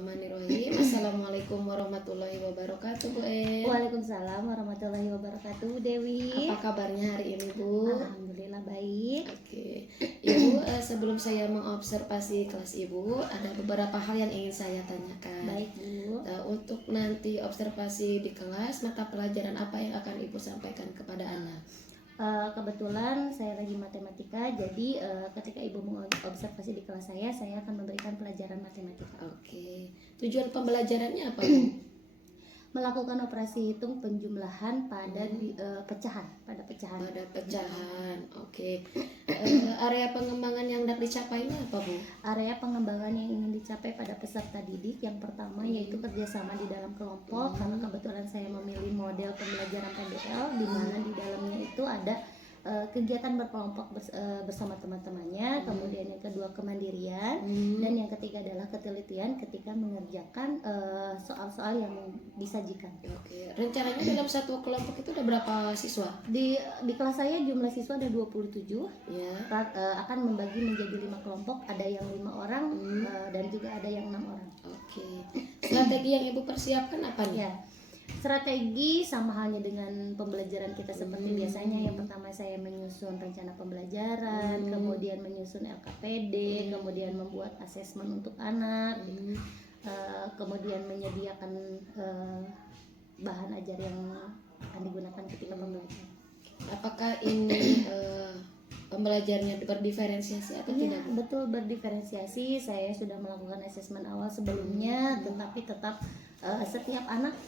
Bismillahirrahmanirrahim. Assalamualaikum warahmatullahi wabarakatuh, Bu En. Waalaikumsalam warahmatullahi wabarakatuh, Bu Dewi. Apa kabarnya hari ini, Bu? Alhamdulillah baik. Oke, Ibu, sebelum saya mengobservasi kelas Ibu, ada beberapa hal yang ingin saya tanyakan. Baik, Bu. Untuk nanti observasi di kelas, mata pelajaran apa yang akan Ibu sampaikan kepada anak? Kebetulan saya lagi matematika, jadi ketika Ibu mengobservasi di kelas saya akan memberikan pelajaran matematika. Oke, tujuan pembelajarannya apa, Bu? Melakukan operasi hitung penjumlahan pada pecahan. Pada pecahan. Oke. Area pengembangan yang hendak dicapainya apa, Bu? Area pengembangan yang ingin dicapai pada peserta didik yang pertama yaitu kerjasama di dalam kelompok, karena kebetulan saya memilih model pembelajaran PBL di mana di dalamnya itu ada kegiatan berkelompok bersama teman-temannya, kemudian yang kedua kemandirian, dan yang ketiga adalah ketelitian ketika mengerjakan soal-soal yang disajikan. Oke, rencananya dalam satu kelompok itu ada berapa siswa? Di kelas saya jumlah siswa ada 27 ya. Akan membagi menjadi 5 kelompok, ada yang 5 orang dan juga ada yang 6 orang. Oke, strategi yang Ibu persiapkan apa nih? Ya, strategi sama halnya dengan pembelajaran kita seperti biasanya. Yang pertama saya menyusun rencana pembelajaran, kemudian menyusun LKPD, kemudian membuat asesmen untuk anak, kemudian menyediakan bahan ajar yang akan digunakan ketika pembelajaran. Apakah ini pembelajarannya berdiferensiasi atau Iya, tidak? betul, berdiferensiasi. Saya sudah melakukan asesmen awal sebelumnya, tetapi tetap setiap anak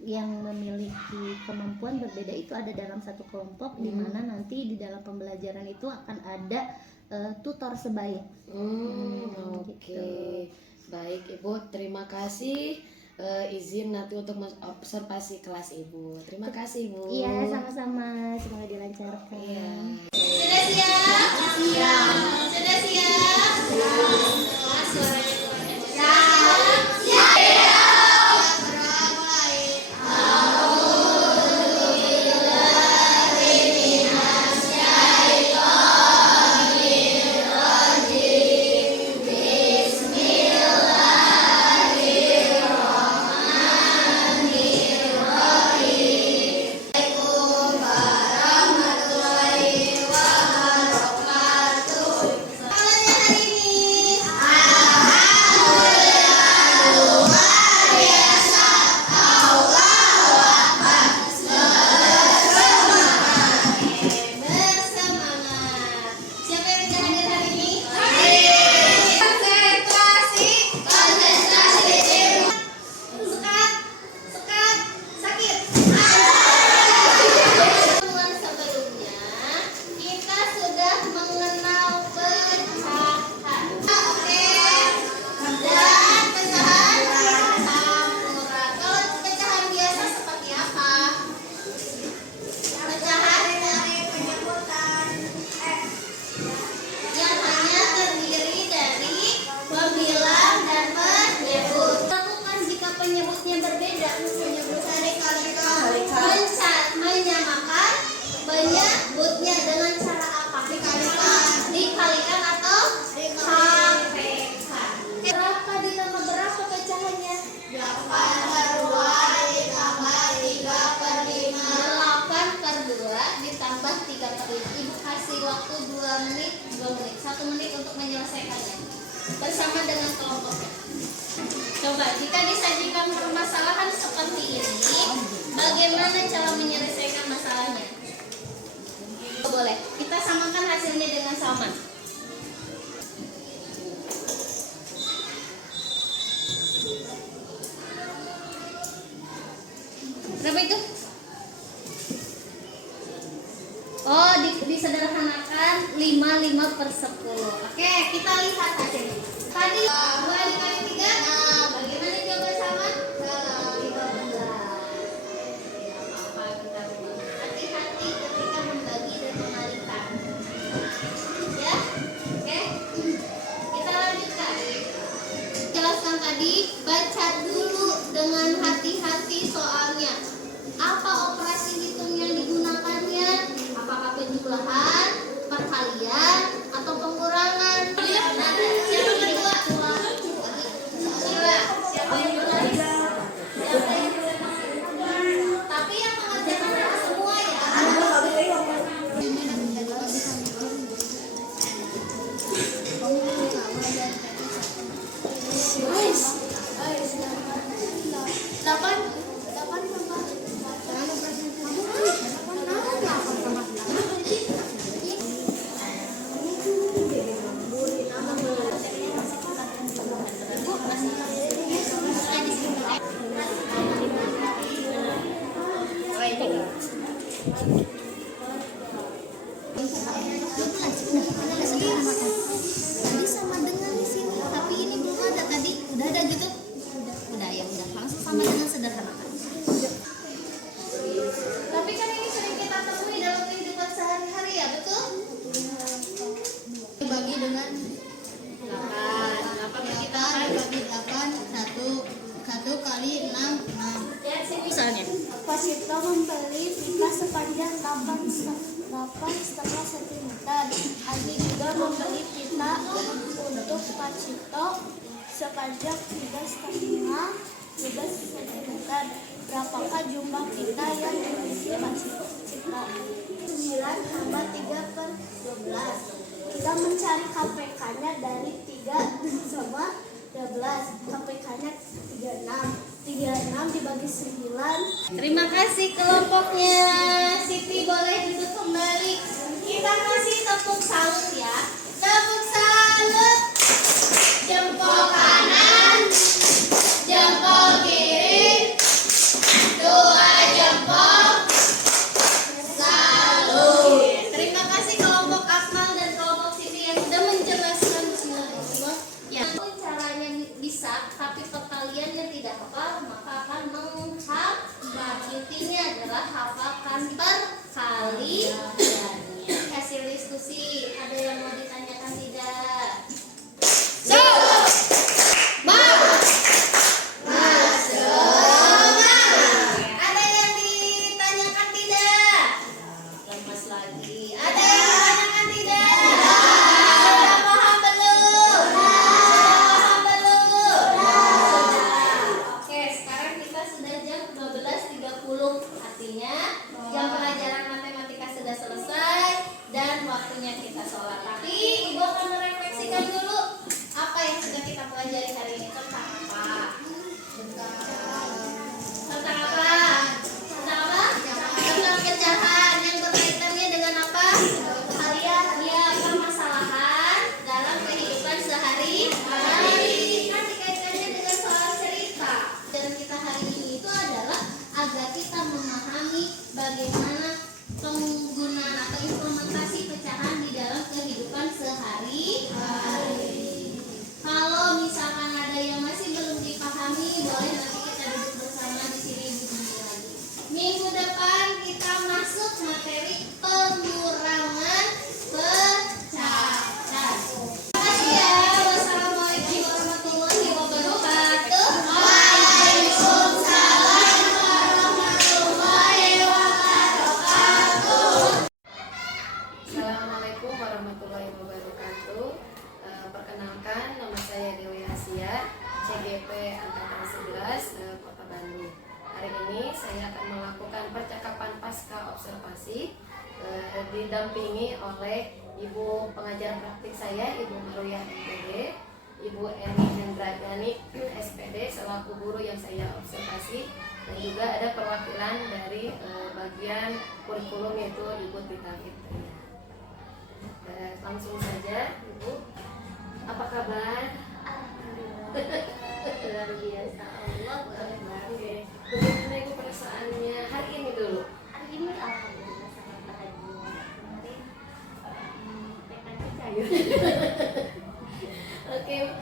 yang memiliki kemampuan berbeda itu ada dalam satu kelompok, di mana nanti di dalam pembelajaran itu akan ada tutor sebaya. Oke. Gitu. Baik, Ibu, terima kasih. Izin nanti untuk observasi kelas Ibu. Terima kasih, Bu. Iya, sama-sama. Semoga dilancarkan. Iya. Sudah siap? Siap. Sudah siap? Siap. Suaranya keluar. Siap. Siap. Waktu 2 menit, 1 menit untuk menyelesaikannya bersama dengan kelompoknya. Coba jika disajikan permasalahan seperti ini, bagaimana cara menyelesaikan masalahnya? Boleh, kita samakan hasilnya dengan Salman. Berapa itu? Oh, disederhanakan 5/10. Oke, kita lihat hasilnya. Tadi 2 dikali 3, nah bagaimana jawaban sama? 15. Apa kita hati-hati ketika membagi dan mengalihkan. Ya, oke. Kita lanjutkan. Jelaskan tadi, baca dulu dengan hati-hati soalnya. Apa operasi hitung yang digunakannya? Apakah penjumlahan, perkalian, atau pengurangan? Siapa kedua? cm. Adi juga membeli pita untuk Pak Cito sepanjang 3,5 cm. Berapakah jumlah pita yang dimiliki Pak Cito? 9 tambah 3/12. Kita mencari KPK-nya dari 3 sama 12. KPK-nya 36. 36 dibagi 9. Terima kasih kelompoknya. Siti boleh duduk kembali. Kita kasih tepuk salut ya. Tepuk salut. Jempol kanan, jempol kiri, 2 jempol. Salut. Terima kasih kelompok Akmal dan kelompok Siti yang sudah menjelaskan semua. Ya, caranya bisa, tapi perkaliannya tidak hafal, maka akan menghafal. Intinya adalah hafalkan perkaliannya. Hasil diskusi, ada yang mau ditanyakan tidak? Ada yang ditanyakan tidak? Lemas lagi. Ada yang ditanyakan tidak? Sudah paham belum? Sudah paham belum? Oke, sekarang kita sudah jam 12.30. Artinya jam pelajaran matematika sudah selesai dan waktunya kita sholat. Tapi Ibu akan merefleksikan dulu apa yang sudah kita pelajari hari ini tentang apa? Tentang apa? Tentang apa? Tentang pecahan yang berkaitannya dengan apa? Ya, permasalahan dalam kehidupan sehari-hari. Kan dikaitkannya dengan soal cerita. Dan kita hari ini itu adalah agar kita memahami bagaimana penggunaan atau implementasi pecahan di dalam kehidupan sehari-hari. Kalau misalkan ada yang masih belum dipahami, boleh nanti kita duduk bersama di sini begini lagi. Minggu depan kita masuk materi pengurangan pecahan. Terima kasih ya. Wassalamualaikum warahmatullahi wabarakatuh. Waalaikumsalam warahmatullahi wabarakatuh. Assalamualaikum warahmatullahi wabarakatuh. Perkenalkan, nama saya Dewi Asia, CGP Angkatan 11 Kota Bandung. Hari ini saya akan melakukan percakapan pasca observasi didampingi oleh Ibu pengajar praktik saya, Ibu Maruyah MPD, Ibu Eni Hendrajani SPD selaku guru yang saya observasi, dan juga ada perwakilan dari bagian kurikulum yaitu Ibu Tita Fitria. Langsung saja, Ibu. Apa kabar? Luar biasa, Allah Akbar. Oke. Bagaimana Ibu perasaannya hari ini dulu? Hari ini alhamdulillah sangat bahagia. Kemarin PKK cair. Oke,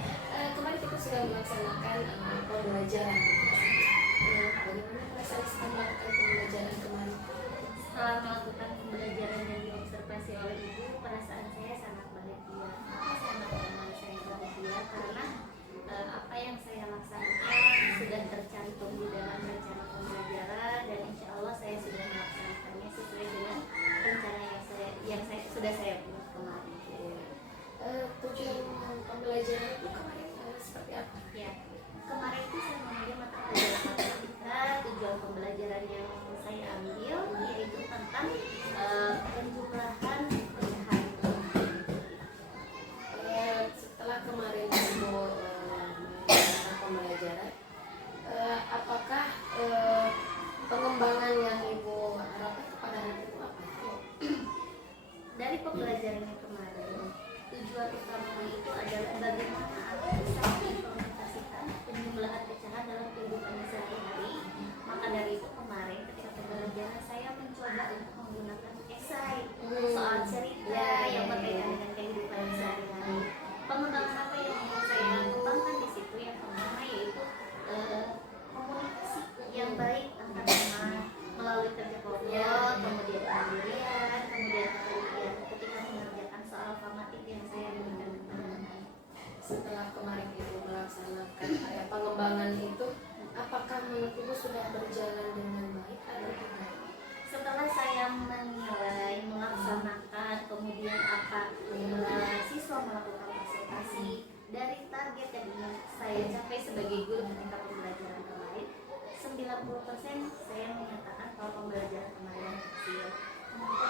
kemarin kita sudah melaksanakan pembelajaran. Bagaimana perasaan setelah melakukan pembelajaran kemarin? Setelah melakukan pembelajaran yang diobservasi oleh Ibu, perasaan saya sangat bahagia. Saya bahagia karena apa yang saya laksanakan sudah tercantum di dalam rencana pembelajaran, dan insya Allah saya sudah melaksanakannya sesuai dengan rencana yang sudah saya buat kemarin. Tujuan pembelajaran itu kemarin seperti apa? Ya, kemarin itu saya mengambil mata pelajaran matematika. Tujuan pembelajaran yang saya ambil yaitu tentang penjumlahan pecahan. Setelah kemarin Ibu melakukan pembelajaran, apakah pengembangan yang Ibu harapkan kepada anak itu apa? Dari pembelajaran yang kemarin, tujuan utamanya itu adalah bagaimana anak bisa mengimplementasikan penjumlahan pecahan dalam kehidupan sehari-hari. Maka dari itu kemarin ketika pembelajaran saya mencoba untuk menggunakan esai, soal cerita yang berkaitan dengan kehidupan sehari-hari. Pengembangan apa yang ingin saya kembangkan di situ, yang pertama yaitu komunikasi yang baik antar teman melalui kerja kelompok, kemudian pendirian, kemudian kemudian ketika mengerjakan soal formatif yang saya berikan kepada anak. Setelah kemarin Ibu melaksanakan pengembangan itu, apakah menurut Ibu sudah berjalan dengan baik atau tidak? Setelah saya menilai melaksanakan saya capai sebagai guru ketika pembelajaran kemarin? 90% saya menyatakan kalau pembelajaran kemarin kecil. Kenapa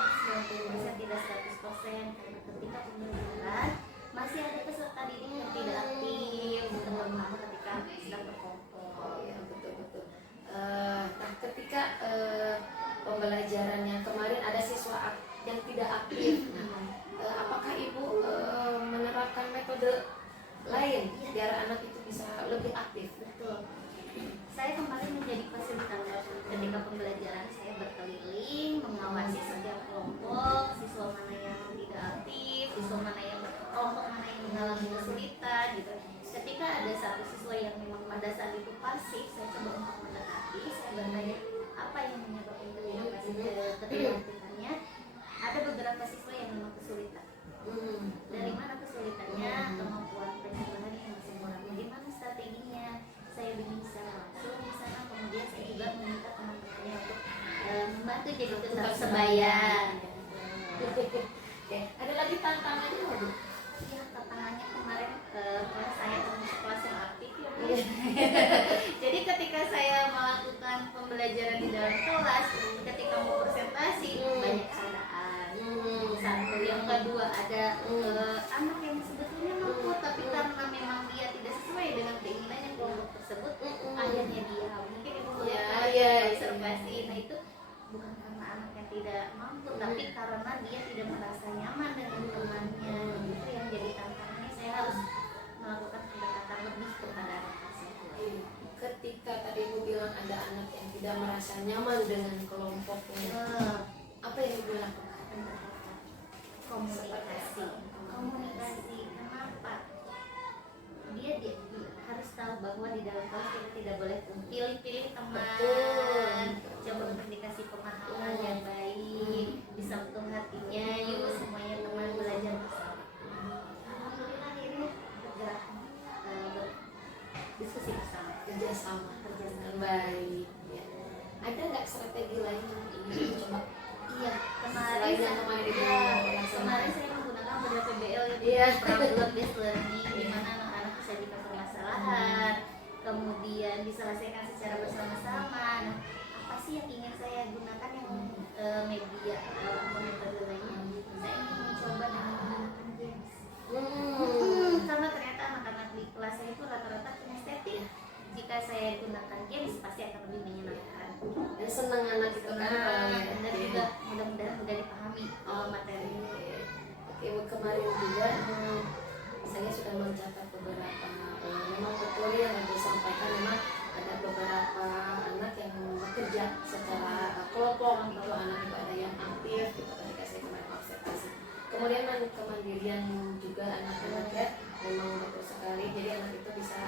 90% tidak 100%? Karena ketika pembelajaran masih ada peserta didik yang tidak aktif, terutama ketika sedang berkelompok. Oh ya, betul-betul. Nah, ketika pembelajarannya kemarin ada siswa yang tidak aktif, nah, apakah ibu menerapkan metode lain biar anak itu bisa lebih aktif? Betul. Saya kemarin menjadi fasilitator ketika pembelajaran. Saya berkeliling mengawasi setiap kelompok, siswa mana yang tidak aktif, siswa mana yang kelompok mana yang mengalami kesulitan gitu. Ketika ada satu siswa yang memang pada saat itu pasif, saya coba untuk mendekati. Saya bertanya apa yang menyebabkan ketidakaktifan. Ada beberapa siswa yang memang kesulitan. Dari mana kesulitannya? Kemampuan penyerahan yang masih kurang. Bagaimana strateginya? Saya bimbing secara langsung di sana. Kemudian saya juga meminta teman-temannya untuk membantu jadi tetap sebaya. Oke, ada lagi tantangannya nggak, Bu? Iya, tantangannya kemarin karena saya termasuk kelas yang aktif ya, Bu. Jadi ketika saya melakukan pembelajaran di dalam kelas, ketika mau presentasi banyak kesalahan. Satu, yang kedua ada anak yang sebetulnya mampu tapi karena memang dia tidak sesuai dengan keinginannya kelompok tersebut, akhirnya dia mungkin ibu melihat observasi. Nah itu bukan karena anaknya tidak mampu, tapi karena dia tidak merasa nyaman dengan temannya. Itu yang jadi tantangannya. Saya harus melakukan pendekatan lebih kepada anak tersebut. Ketika tadi ibu bilang ada anak yang tidak merasa nyaman dengan kelompoknya, apa yang ibu lakukan? Komunikasi. Kenapa? Dia harus tahu bahwa di dalam kelas kita tidak boleh pilih-pilih teman. Coba untuk dikasih pemahaman yang baik, disambut hatinya. Yuk semuanya teman belajar bersama. Alhamdulillah akhirnya bergerak diskusi bersama, Kerjasama baik. Ya. Ada nggak strategi lain yang ingin dicoba? Iya, Selain yang kemarin ibu laksanakan. kemarin saya menggunakan model PBL itu Iya. problem based learning, di mana anak-anak bisa dikasih permasalahan, kemudian diselesaikan secara bersama-sama. Nah, apa sih yang ingin saya gunakan yang media atau metode lainnya? Saya ingin mencoba dengan menggunakan games. Karena ternyata anak-anak di kelas saya itu rata-rata kinestetik. Jika saya gunakan games pasti akan lebih menyenangkan. Dan senang anak itu kan kalau lihat. Dan juga mudah-mudahan mudah dipahami materi. Oke, Bu, kemarin juga saya sudah mencatat beberapa memang betul yang ibu sampaikan, memang ada beberapa anak yang bekerja secara kelompok, itu anak itu ada yang aktif gitu ketika saya kemarin observasi. Kemudian kemandirian juga anak-anaknya memang betul sekali, jadi anak itu bisa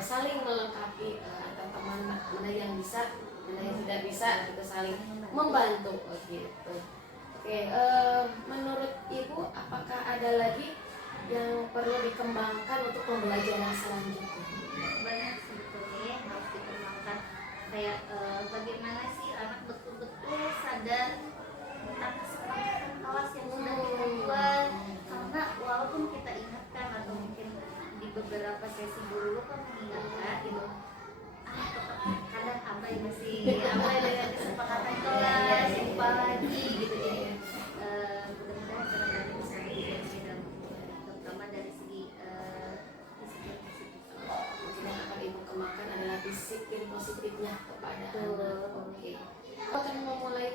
saling melengkapi antar teman, mana yang bisa, mana yang tidak bisa, gitu saling membantu gitu. Oke, menurut ibu apakah ada lagi yang perlu dikembangkan untuk pembelajaran selanjutnya? Banyak sebetulnya yang harus dikembangkan, kayak bagaimana sih anak betul-betul sadar tentang kesepakatan kelas yang sudah kita buat. Karena walaupun kita ingatkan atau mungkin di beberapa sesi dulu kan mengingatkan gitu, tetap kadang abai dengan kesepakatan kelas, lupa lagi gitu. Jadi mudah-mudahan teman-teman bisa menjadi dalam terutama dari segi disiplin positif. Mungkin yang akan ibu kembangkan adalah disiplin positifnya kepada anak. Oke, akan memulai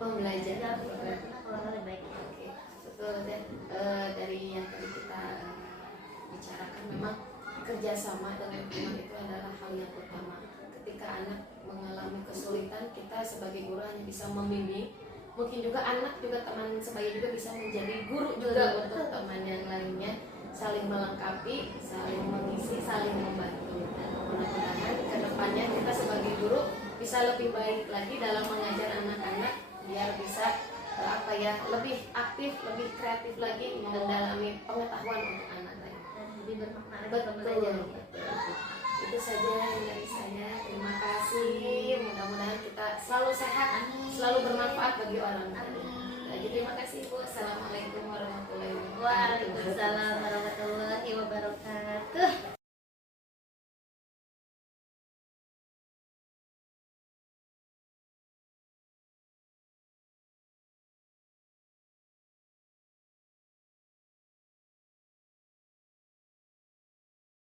pembelajaran. Kalau lebih baik. Oke, betul. Dan dari yang tadi kita bicarakan, memang kerjasama dengan teman itu adalah hal yang utama. Ketika anak mengalami kesulitan, kita sebagai guru hanya bisa membimbing. Mungkin juga anak juga teman sebaya juga bisa menjadi guru juga untuk teman yang lainnya, saling melengkapi, saling mengisi, saling membantu. Mudah-mudahan ke depannya kita sebagai guru bisa lebih baik lagi dalam mengajar anak-anak biar bisa lebih aktif, lebih kreatif lagi mendalami pengetahuan untuk anak lain. Dan lebih bermakna lagi Betul. pembelajaran. Itu saja yang dari saya. Terima kasih. Mudah-mudahan kita selalu sehat, selalu bermanfaat bagi orang lain. Jadi terima kasih Bu. Assalamualaikum warahmatullahi wabarakatuh. Waalaikumsalam.